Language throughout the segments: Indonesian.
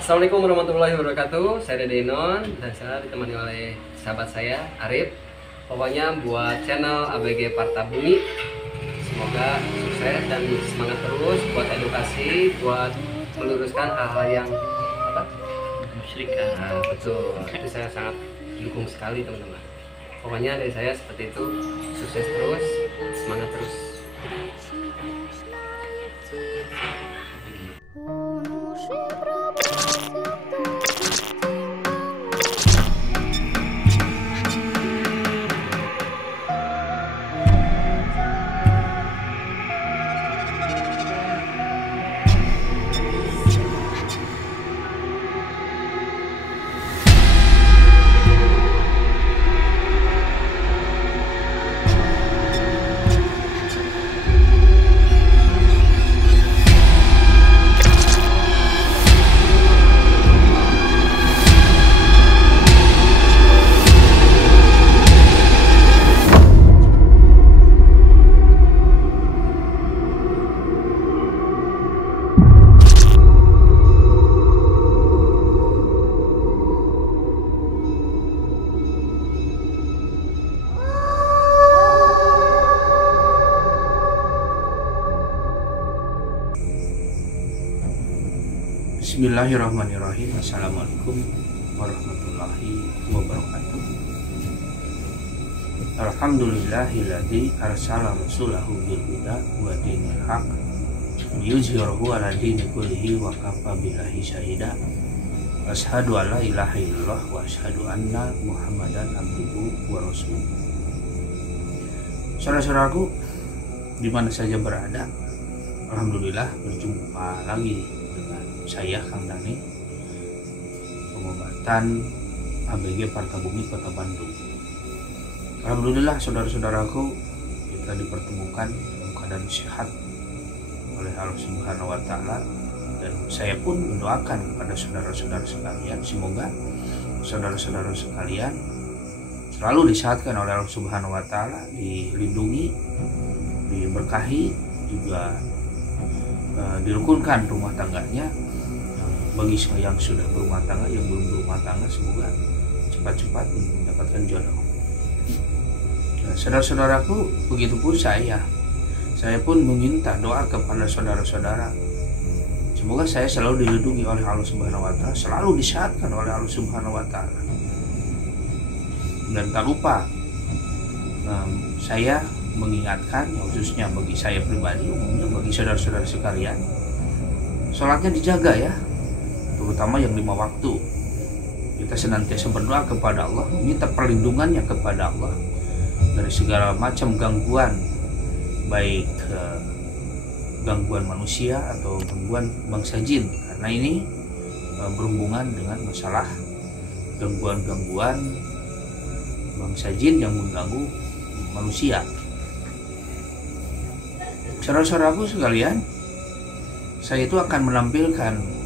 Assalamualaikum warahmatullahi wabarakatuh. Saya Denon dan saya ditemani oleh sahabat saya Arif. Pokoknya buat channel ABG Parta Bumi, semoga sukses dan semangat terus buat edukasi, buat meluruskan hal-hal yang musyrikan. Nah, betul. Itu saya sangat dukung sekali teman-teman. Pokoknya dari saya seperti itu, sukses terus, semangat terus. Bismillahirrahmanirrahim. Assalamualaikum warahmatullahi wabarakatuh. Alhamdulillahilladzi arsala rasulahu bil huda wa dinil haq liyuzhirahu 'ala dini kullihi wa kafa billahi syahida. Asyhadu an la ilaha illallah wa asyhadu anna Muhammadan abduhu wa rasuluh. Saudara-saudaraku di mana saja berada, alhamdulillah berjumpa lagi dengan saya Kang Dani, pengobatan ABG Parta Bumi Kota Bandung. Alhamdulillah saudara-saudaraku, kita dipertemukan dalam keadaan sehat oleh Allah Subhanahu wa Ta'ala, dan saya pun mendoakan kepada saudara-saudara sekalian, semoga saudara-saudara sekalian selalu disehatkan oleh Allah Subhanahu wa Ta'ala, dilindungi, diberkahi, juga dirukunkan rumah tangganya. Bagi yang sudah berumah tangga, yang belum berumah tangga, semoga cepat-cepat mendapatkan jodoh. Nah, saudara-saudaraku, begitu pun saya pun meminta doa kepada saudara-saudara. Semoga saya selalu dilindungi oleh Allah Subhanahu wa Ta'ala, selalu disehatkan oleh Allah Subhanahu wa Ta'ala. Dan tak lupa, saya mengingatkan, khususnya bagi saya pribadi, umumnya bagi saudara-saudara sekalian, sholatnya dijaga ya, terutama yang 5 waktu. Kita senantiasa berdoa kepada Allah, meminta perlindungannya kepada Allah dari segala macam gangguan, baik gangguan manusia atau gangguan bangsa jin, karena ini berhubungan dengan masalah gangguan-gangguan bangsa jin yang mengganggu manusia. Saudara-saudaraku sekalian, saya itu akan menampilkan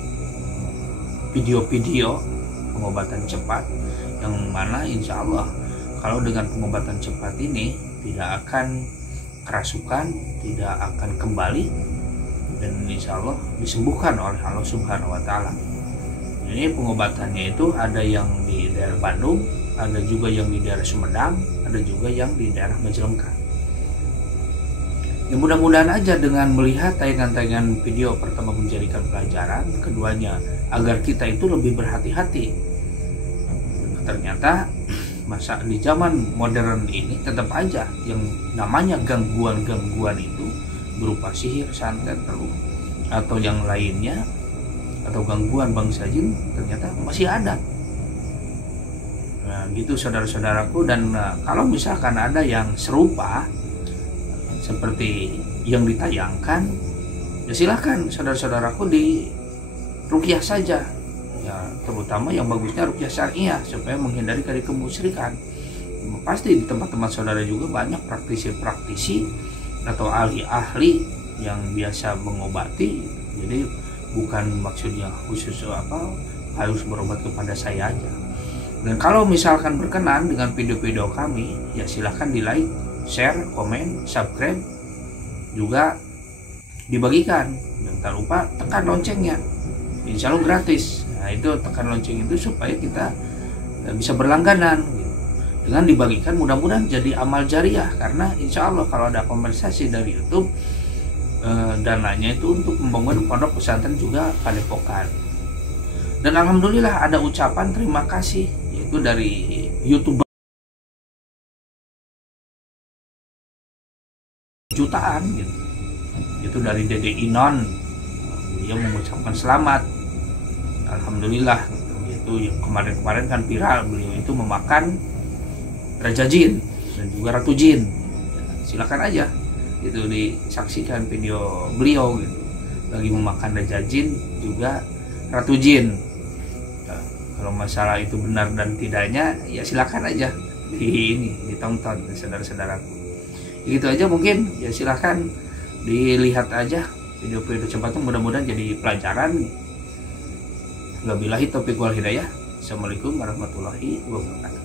video-video pengobatan cepat yang mana insya Allah kalau dengan pengobatan cepat ini tidak akan kerasukan, tidak akan kembali, dan insya Allah disembuhkan oleh Allah Subhanahu wa Ta'ala. Ini pengobatannya itu ada yang di daerah Bandung, ada juga yang di daerah Sumedang, ada juga yang di daerah Majalengka. Ya, mudah-mudahan aja dengan melihat tayangan-tayangan video pertama menjadikan pelajaran, keduanya agar kita itu lebih berhati-hati. Ternyata masa di zaman modern ini tetap aja yang namanya gangguan-gangguan itu berupa sihir, santet, atau yang lainnya, atau gangguan bangsa jin ternyata masih ada. Nah, gitu saudara-saudaraku, dan kalau misalkan ada yang serupa seperti yang ditayangkan, ya silahkan saudara-saudaraku di ruqyah saja ya, terutama yang bagusnya ruqyah syariah supaya menghindari dari kemusyrikan. Pasti di tempat-tempat saudara juga banyak praktisi-praktisi atau ahli-ahli yang biasa mengobati, jadi bukan maksudnya khusus harus berobat kepada saya aja. Dan kalau misalkan berkenan dengan video-video kami, ya silahkan di like, share, komen, subscribe, juga dibagikan. Dan tak lupa tekan loncengnya, insya Allah gratis. Nah, Nah itu tekan lonceng itu supaya kita bisa berlangganan gitu. Dengan dibagikan mudah-mudahan jadi amal jariah, karena insya Allah kalau ada kompensasi dari YouTube, dananya itu untuk membangun pondok pesantren juga padepokan. Dan alhamdulillah ada ucapan terima kasih yaitu dari YouTuber jutaan gitu. Itu dari Dede Inon, dia mengucapkan selamat, alhamdulillah gitu. Itu yang kemarin-kemarin kan viral, beliau itu memakan Raja Jin dan juga Ratu Jin. Silakan aja itu disaksikan video beliau gitu, lagi memakan Raja Jin juga Ratu Jin. Nah, kalau masalah itu benar dan tidaknya ya silakan aja ditonton saudara-saudaraku. Gitu aja mungkin, ya silahkan dilihat aja video-video cepat, mudah-mudahan jadi pelajaran. Wabillahi taufiq wal hidayah. Assalamualaikum warahmatullahi wabarakatuh.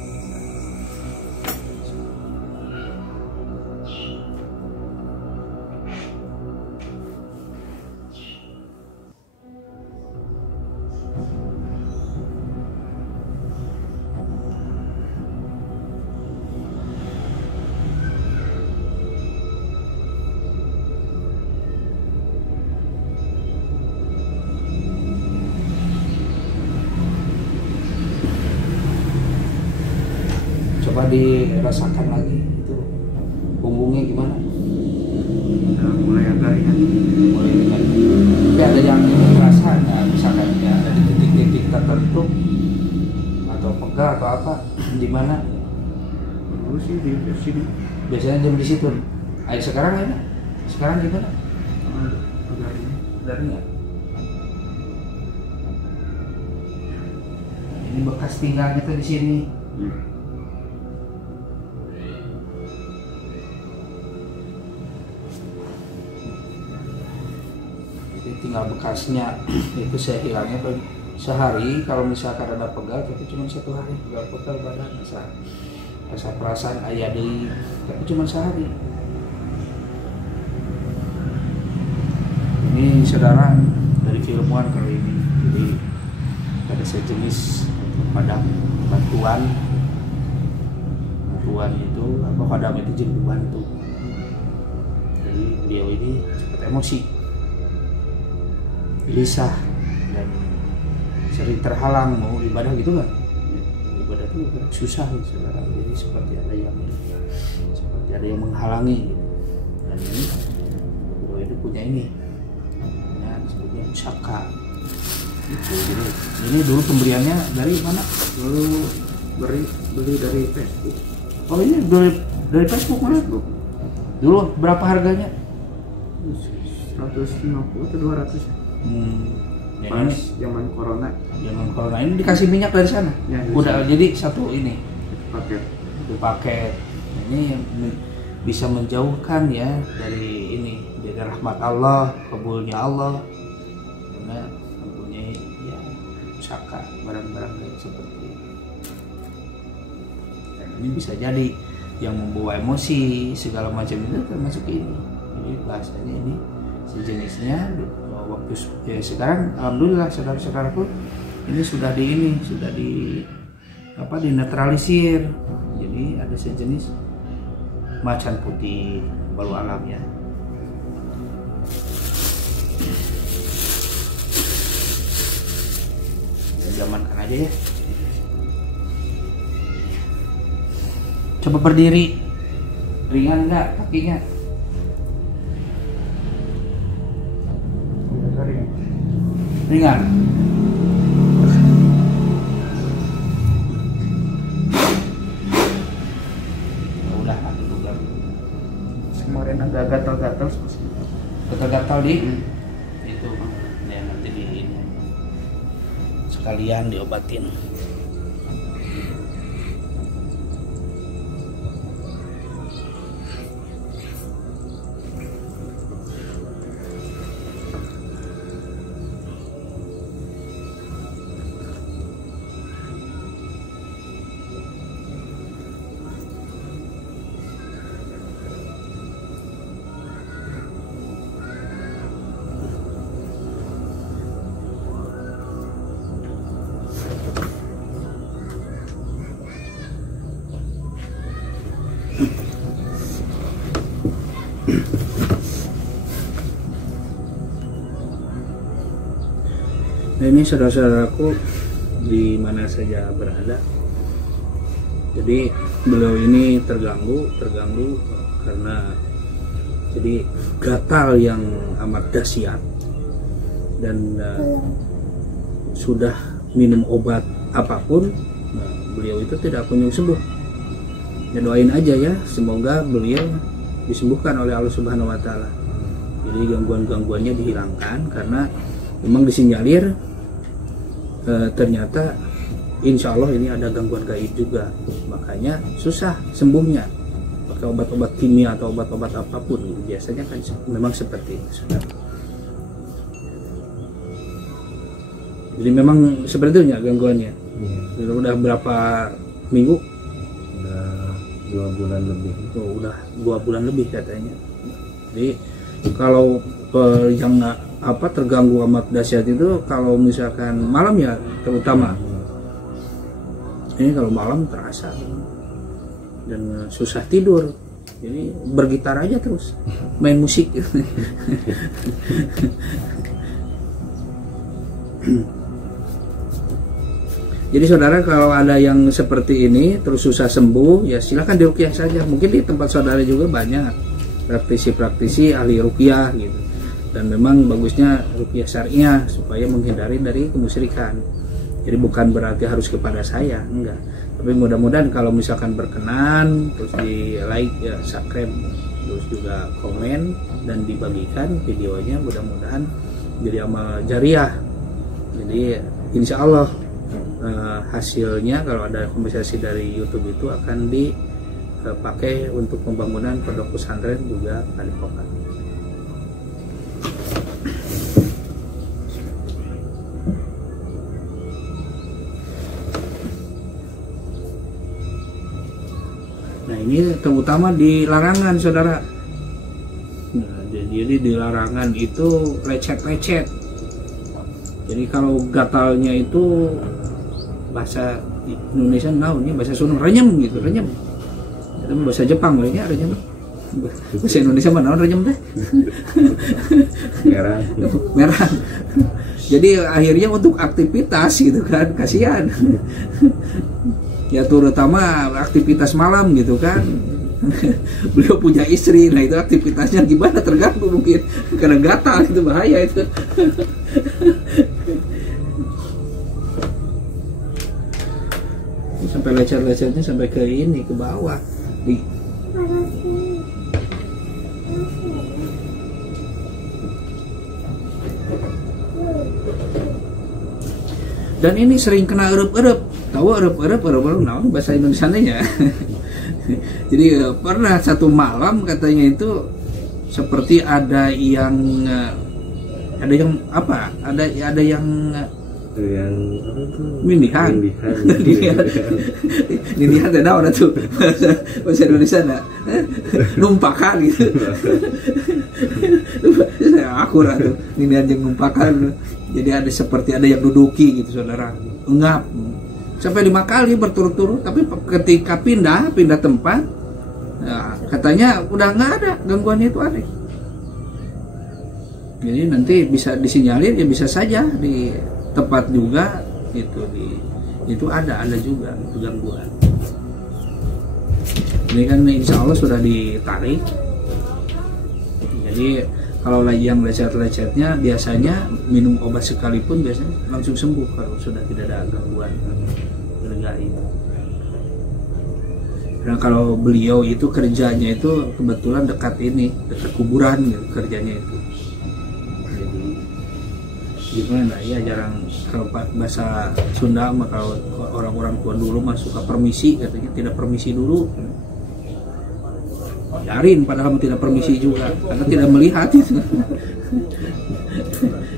Coba dirasakan lagi itu punggungnya gimana? Udah mulai agak ringan. Mulai ringan. Tapi ada yang terasa nggak? Misalkan ya ada di titik-titik tertentu atau pegal atau apa di mana? Dulu sih di sini Biasanya jam di situ. Ayo sekarang ya? Sekarang gimana? agak ringan. Dari nggak? Ini bekas pinggang kita di sini. Tinggal bekasnya itu saya hilangnya sehari. Kalau misalkan ada pegal tapi cuma 1 hari pegal badan, rasa perasaan ayah deui tapi cuma sehari. Ini saudara dari filmuan kali ini, jadi ada sejenis padam bantuan itu apa, padam itu jadi dibantu. Jadi beliau ini cepat emosi, gelisah, dan sering terhalang mau ibadah gitu kan. Ibadah itu susah saudara, jadi seperti ada yang menghalangi gitu. Dan ini beliau itu punya ini sebutnya pusaka gitu. Jadi ini dulu pembeliannya dari mana? Dulu beli dari Facebook. Oh ini dari Facebook mana? Dulu berapa harganya? 150 atau 200 ya. Ya Pas ini zaman corona ini dikasih minyak dari sana. Ya, dari Udah sana. jadi satu ini paket. itu paket. Ini bisa menjauhkan ya dari ini, dari rahmat Allah, kabulnya Allah, karena mempunyai ya pusaka barang-barang seperti ini. Dan ini bisa jadi yang membawa emosi segala macam itu termasuk ini. Jadi bahasanya ini sejenisnya waktu ya sekarang alhamdulillah saudara-saudaraku ini sudah dinetralisir. Jadi ada sejenis macan putih balu alamnya. Zamankan aja ya. Coba berdiri, ringan nggak kakinya? Ringan. Udah nanti juga. Kemarin agak gatal-gatal Gatal-gatal di itu ya, nanti di ini sekalian diobatin. ini saudara-saudaraku di mana saja berada. Jadi beliau ini terganggu karena jadi gatal yang amat dahsyat dan sudah minum obat apapun, nah, beliau itu tidak kunjung sembuh. Ya doain aja ya, semoga beliau disembuhkan oleh Allah Subhanahu wa taala. Jadi gangguan-gangguannya dihilangkan karena memang disinyalir ternyata insya Allah ini ada gangguan gaib juga, makanya susah sembuhnya pakai obat-obat kimia atau obat-obat apapun gitu. Biasanya kan memang seperti itu. Jadi memang seperti itu ya gangguannya. Udah berapa minggu? Udah 2 bulan lebih. Oh, udah 2 bulan lebih katanya. Jadi kalau yang terganggu amat dahsyat itu kalau misalkan malam ya terutama. Ini kalau malam terasa dan susah tidur. Jadi bergitar aja terus, main musik. Jadi saudara kalau ada yang seperti ini terus susah sembuh, ya silahkan diruqyah saja. Mungkin di tempat saudara juga banyak praktisi-praktisi ahli ruqyah gitu. Dan memang bagusnya ruqyah syariah supaya menghindari dari kemusyrikan. Jadi bukan berarti harus kepada saya, enggak. Tapi mudah-mudahan kalau misalkan berkenan, terus di like, ya subscribe, terus juga komen dan dibagikan videonya, mudah-mudahan jadi amal jariah. Jadi insya Allah hasilnya kalau ada kompensasi dari YouTube itu akan dipakai untuk pembangunan pondok pesantren juga Padepokan. Nah ini terutama di larangan saudara. Nah, jadi di larangan itu lecet-lecet. Jadi kalau gatalnya itu bahasa Indonesia naonnya bahasa Sunda renyem gitu, renyem. Itu bahasa Jepang lainnya renyem. Bahasa Indonesia mana renyem teh? Merah. Merah. Jadi akhirnya untuk aktivitas gitu kan, kasihan. Ya terutama aktivitas malam gitu kan. Beliau punya istri, nah itu aktivitasnya gimana terganggu mungkin karena gatal, itu bahaya itu. Sampai lecet-lecetnya sampai ke ini, ke bawah. Dan ini sering kena erup-erup. Tahu erup-erup nah bahasa Indonesianya. Jadi pernah satu malam katanya itu seperti ada yang apa? Ada yang Nindihan. Nindihan tidak ada tuh bahasa Indonesia enggak? Numpakan gitu. Akurat tuh nindihan yang numpakan. Jadi ada seperti ada yang duduki gitu saudara, engap sampai 5 kali berturut-turut. Tapi ketika pindah tempat, nah, katanya udah nggak ada gangguannya itu ada. Jadi nanti bisa disinyalir ya bisa saja di tempat juga itu ada juga itu gangguan. Ini kan insya Allah sudah ditarik. Jadi kalau yang lecet-lecetnya biasanya minum obat sekalipun biasanya langsung sembuh kalau sudah tidak ada gangguan gaib. Nah kalau beliau itu kerjanya itu kebetulan dekat kuburan gitu, kerjanya itu. Jadi gimana ya, jarang kalau bahasa Sunda mah kalau orang-orang tua dulu mah suka permisi, katanya tidak permisi dulu. Yarin padahal tidak permisi juga karena tidak melihat itu.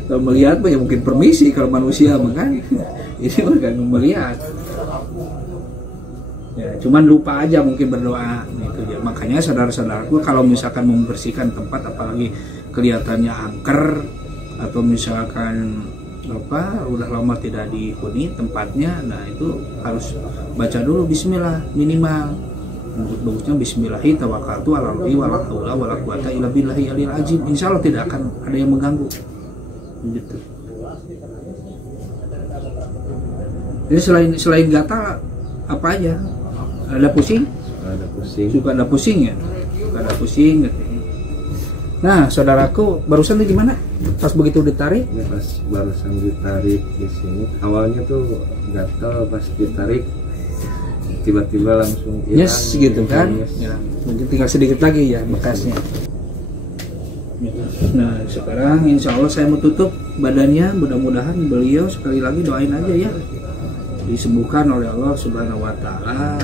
Kalau melihat ya mungkin permisi kalau manusia kan ini bukan melihat. Ya, cuman lupa aja mungkin berdoa gitu ya. Makanya saudara-saudaraku kalau misalkan membersihkan tempat apalagi kelihatannya angker atau misalkan udah lama tidak dihuni tempatnya, nah itu harus baca dulu bismillah minimal. Bagusnya bismillahi tawakkaltu ala rabbi wala haula wala quwata illa billahi aliyil azim. Insyaallah tidak akan ada yang mengganggu gitu. Ini selain gatal apa aja? Ada pusing? Ada pusing. Suka ada pusing ya? Suka ada pusing katanya. Nah, saudaraku, barusan tuh gimana? Pas begitu ditarik? Ini pas barusan ditarik di sini, awalnya tuh gatal, pas ditarik tiba-tiba langsung hilang. Yes gitu kan? Yes. Ya, mungkin tinggal sedikit lagi ya bekasnya. Nah, sekarang insya Allah saya mau tutup badannya. Mudah-mudahan beliau sekali lagi doain aja ya, disembuhkan oleh Allah Subhanahu Wa Taala.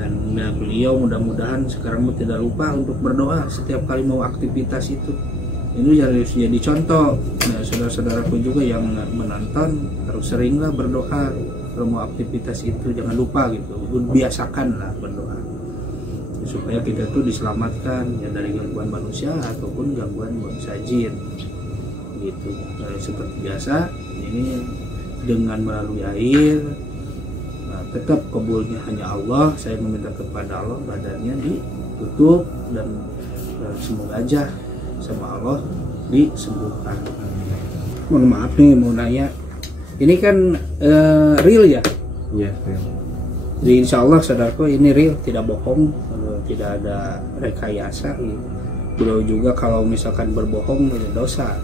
Dan beliau mudah-mudahan sekarang tidak lupa untuk berdoa setiap kali mau aktivitas itu. Ini harus jadi contoh. Nah, saudara-saudaraku juga yang menonton harus seringlah berdoa kalau mau aktivitas itu, jangan lupa gitu. Biasakanlah berdoa supaya kita tuh diselamatkan ya dari gangguan manusia ataupun gangguan bangsa jin gitu. Nah, seperti biasa ini dengan melalui air. Nah, tetap kabulnya hanya Allah. Saya meminta kepada Allah badannya ditutup dan semoga aja sama Allah disembuhkan. Mohon maaf nih, mau nanya, ini kan real ya? Iya. Jadi insya Allah saudaraku ini real, tidak bohong, tidak ada rekayasa. Beliau juga kalau misalkan berbohong dosa.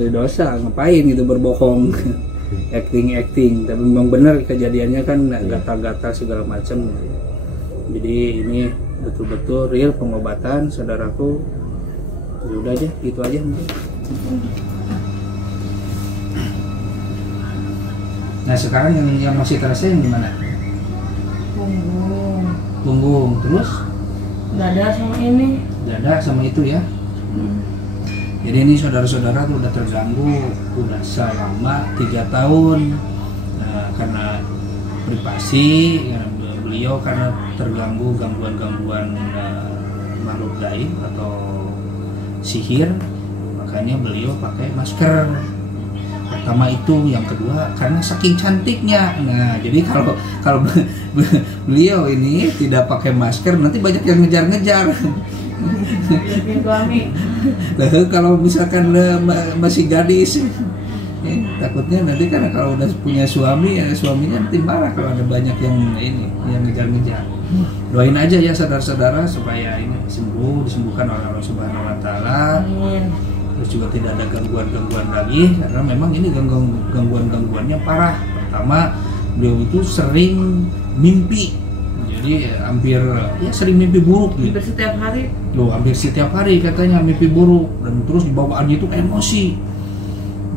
Dosa, ngapain gitu berbohong. Acting, tapi memang benar kejadiannya kan gatal-gatal segala macam. Jadi ini betul-betul real pengobatan saudaraku. Ya udah aja, gitu aja mungkin. Nah sekarang yang masih terasa yang gimana? Punggung, terus? Dada sama ini. Dada sama itu ya. Jadi ini saudara-saudara tuh udah terganggu udah selama 3 tahun. Nah, karena privasi ya, beliau karena terganggu gangguan-gangguan makhluk gaib atau sihir, makanya beliau pakai masker. Pertama itu, yang kedua karena saking cantiknya. Nah, jadi kalau beliau ini tidak pakai masker nanti banyak yang ngejar-ngejar. Kalau misalkan masih gadis, takutnya nanti karena kalau udah punya suami ya suaminya nanti marah kalau ada banyak yang ngejar-ngejar. Doain aja ya saudara-saudara supaya ini disembuhkan oleh Allah Subhanahu Wa Taala. Terus juga tidak ada gangguan-gangguan lagi karena memang ini gangguan-gangguannya parah. Pertama, beliau itu sering mimpi. Jadi hampir ya sering mimpi buruk gitu. Hampir setiap hari. Loh, hampir setiap hari katanya mimpi buruk, dan terus dibawaannya itu emosi.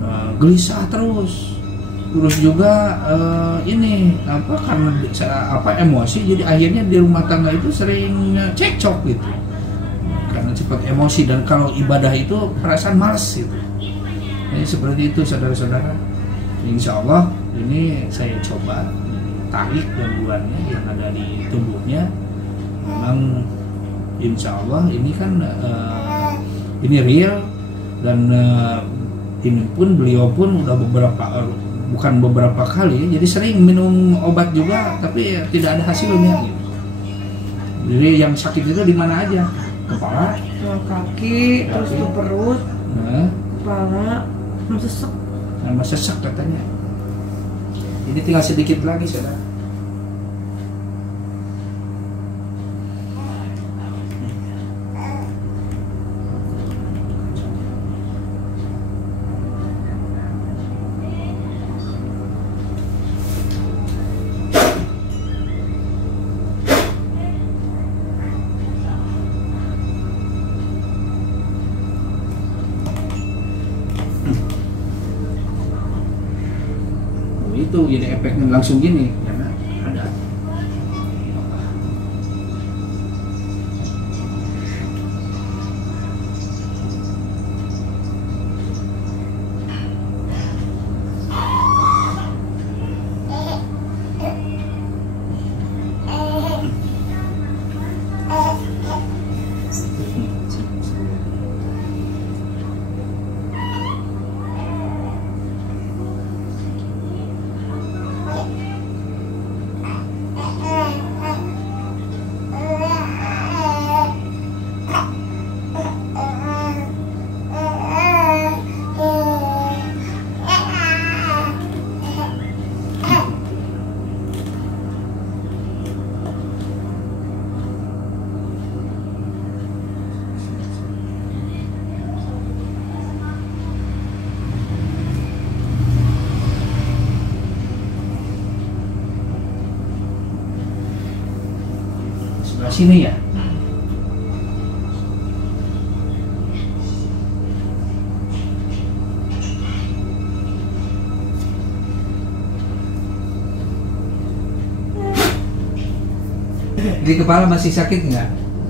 Nah, gelisah terus. Terus juga ini karena emosi, jadi akhirnya di rumah tangga itu sering cekcok gitu. Karena cepat emosi, dan kalau ibadah itu perasaan malas gitu. Jadi seperti itu saudara-saudara. Insya Allah ini saya coba tarik gangguannya yang ada di tubuhnya. Memang insya Allah ini kan ini real, dan ini pun beliau pun udah bukan beberapa kali, jadi sering minum obat juga tapi tidak ada hasilnya gitu. Jadi yang sakit itu di mana aja? Kepala, kaki, terus ke perut, kepala, sama sesek katanya. Ini tinggal sedikit lagi saudara. Itu jadi efeknya langsung gini karena ada sini ya. Di kepala masih sakit nggak?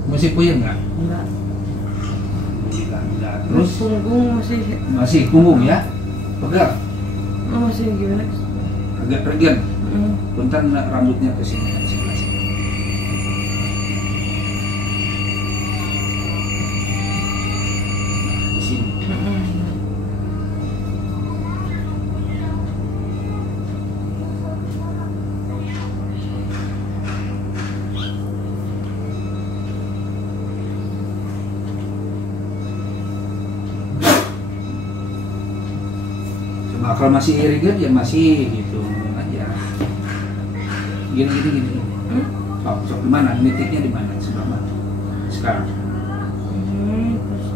Masih puyeng nggak? Enggak. Enggak. Terus Terus punggung masih punggung ya? Pegal, masih gimana? agak regen. Mm. Bentar rambutnya ke sini. Sebelah sini. Nah, di sini. Nah, kalau masih regen ya masih gitu aja. Gini. Sok di mana? Nitiknya di mana? Sebelah mana? Sekarang. Terus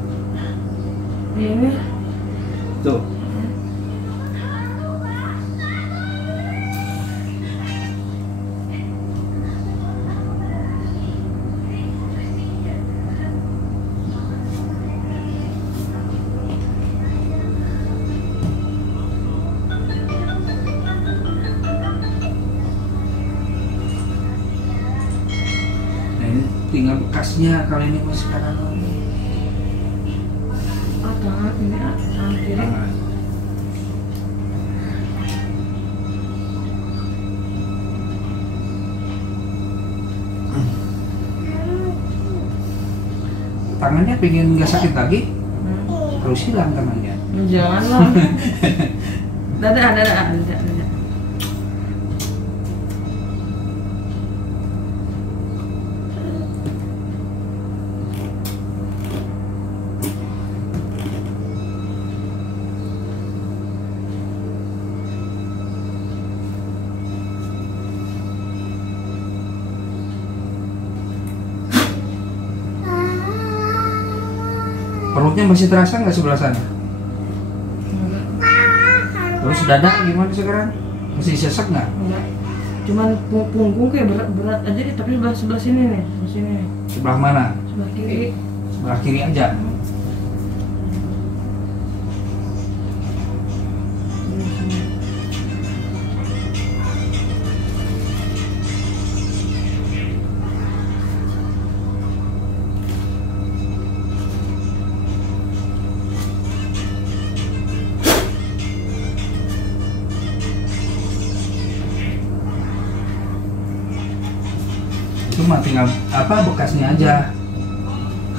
ini Tuh. Nah, ini tinggal bekasnya kali ini mas sekarang. tangan ini tangan kiri. Tangan. Tangannya pengen nggak sakit lagi, terus hilang tangannya. Janganlah. Ada. Perutnya masih terasa nggak sebelah sana? Terus dada gimana sekarang? Masih sesek nggak? Enggak. Cuman punggung kayak berat aja deh, tapi sebelah sini nih, sebelah sini nih. Sebelah mana? Sebelah kiri. Sebelah kiri aja. Cuma tinggal apa bekasnya aja,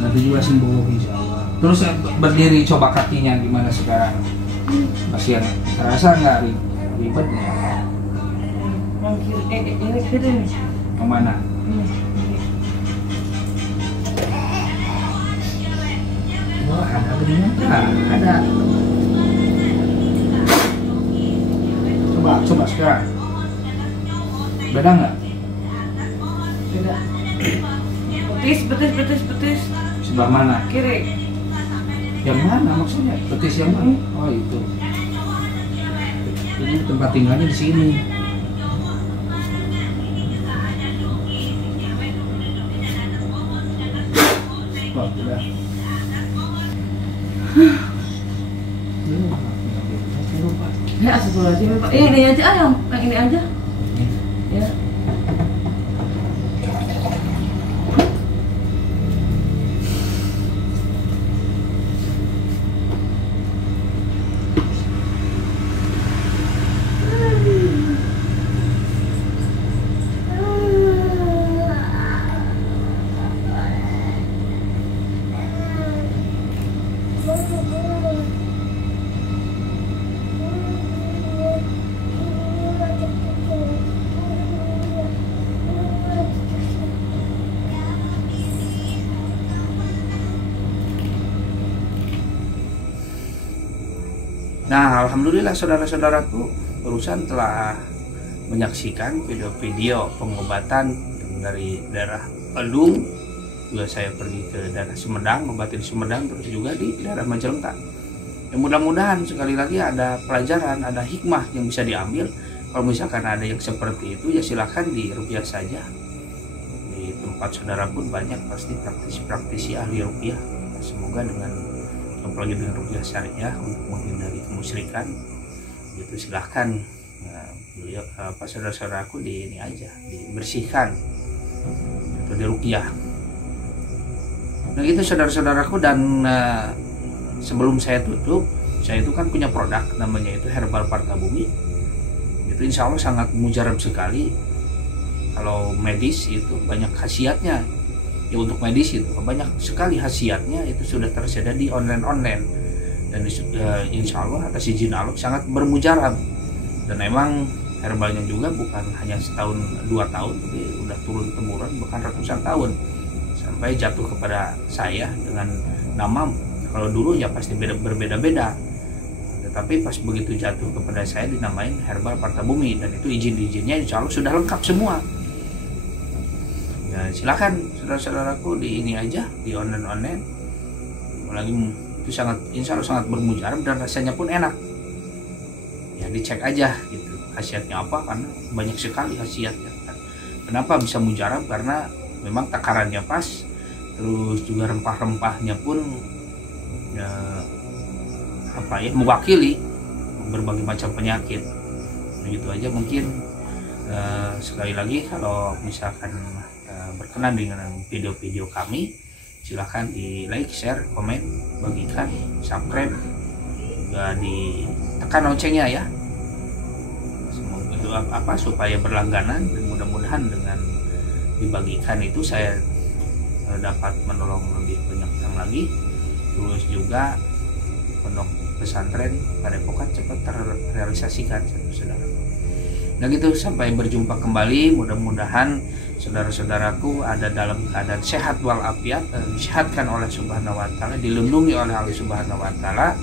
nanti juga sembuh insya Allah. Terus berdiri coba kakinya gimana sekarang? Masih terasa nggak ribet ya? Yang kiri, ini kiri nih. Yang mana? Ini. Oh, ada begini? Ada. Coba sekarang. Beda nggak? Beda. Betis. Sebelah mana? Kiri. Yang mana maksudnya? Betis yang mana? Oh itu. Ini tempat tinggalnya di sini. Oh, udah. Ya, astagfirullahaladzim, Pak. Ini aja, yang ini aja. Ya. Nah, alhamdulillah saudara-saudaraku, barusan telah menyaksikan video-video pengobatan dari daerah Bandung. Juga saya pergi ke daerah Sumedang, ngobatin Sumedang, terus juga di daerah Majalengka. Ya, mudah-mudahan sekali lagi ada pelajaran, ada hikmah yang bisa diambil. Kalau misalkan ada yang seperti itu, ya silahkan dirupiah saja. Itu tempat saudara pun banyak pasti praktisi ahli ruqyah. Semoga dengan apalagi dengan ruqyah syariah untuk menghindari kemusyrikan itu silahkan saudara-saudaraku di ini aja dibersihkan itu di ruqyah. Nah itu saudara-saudaraku, dan sebelum saya tutup, saya itu kan punya produk namanya itu Herbal Partabumi. Itu insya Allah sangat mujarab sekali. Kalau medis itu banyak khasiatnya. Ya untuk medis itu banyak sekali khasiatnya, itu sudah tersedia di online. Dan insya Allah atas izin Allah sangat bermujarab. Dan memang herbalnya juga bukan hanya setahun 2 tahun, tapi udah turun temurun bahkan ratusan tahun sampai jatuh kepada saya dengan nama. Kalau dulu ya pasti berbeda-beda, tetapi pas begitu jatuh kepada saya dinamain Herbal Partabumi, dan itu izin-izinnya insya Allah sudah lengkap semua. Ya, silakan saudara-saudaraku di ini aja, di online. Apalagi itu sangat insya Allah sangat bermujarab dan rasanya pun enak. Ya dicek aja gitu khasiatnya apa, karena banyak sekali khasiatnya. Kenapa bisa mujarab? Karena memang takarannya pas, terus juga rempah-rempahnya pun ya, mewakili berbagai macam penyakit. Begitu aja mungkin. Sekali lagi kalau misalkan berkenan dengan video-video kami, silahkan di like, share, komen, bagikan, subscribe, juga ditekan loncengnya ya. Semoga itu supaya berlangganan, dan mudah-mudahan dengan dibagikan itu saya dapat menolong lebih banyak orang lagi. Terus juga pondok pesantren Padepokan cepat terrealisasikan, saudara. Nah gitu, sampai berjumpa kembali. Mudah-mudahan saudara-saudaraku ada dalam keadaan sehat walafiat, disehatkan oleh Subhanahu wa Ta'ala, dilindungi oleh Allah Subhanahu wa Ta'ala.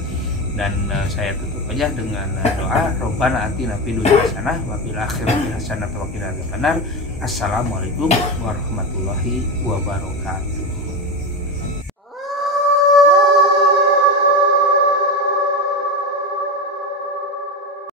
Dan saya tutup aja dengan doa, Rabbana atina fid dunya hasanah wa fil akhirati hasanah wa qina adzabannar. Assalamualaikum warahmatullahi wabarakatuh.